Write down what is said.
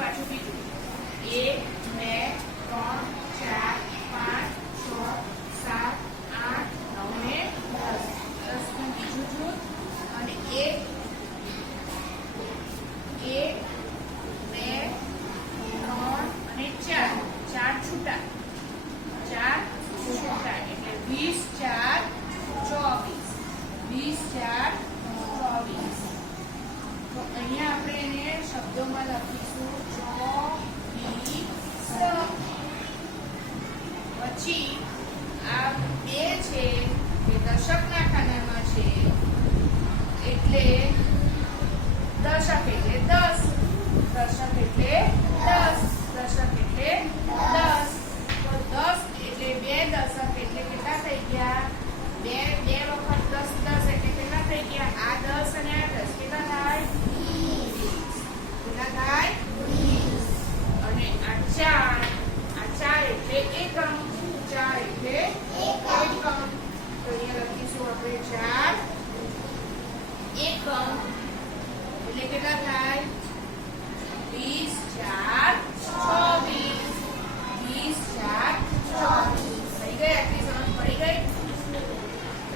પાછું બીજું 1 2 3 4 5 6 7 8 9 ને 10 10 નું બીજું જૂથ અને 1 1 2 3 અને 4 4 છૂટા 4 છૂટા એટલે 20 4 24 20 4 24 તો અહીંયા આપણે એને શબ્દોમાં લખીશું 24 પછી આ 2 છે એ દશકના ખાનામાં છે એટલે દશક એટલે 10 દશક એટલે 10 દશક એટલે 10 તો 10 એટલે 2 દશક એટલે કેટલા થઈ ગયા 2 વખત 10 10 એટલે કેટલા થઈ ગયા આ 10 અને આ 10 કેટલા થાય 20 કેટલા થાય 20 અને આ 4 એટલે એકમ 4 એટલે એકમ તો અહીંયા લખીશું આપણે 4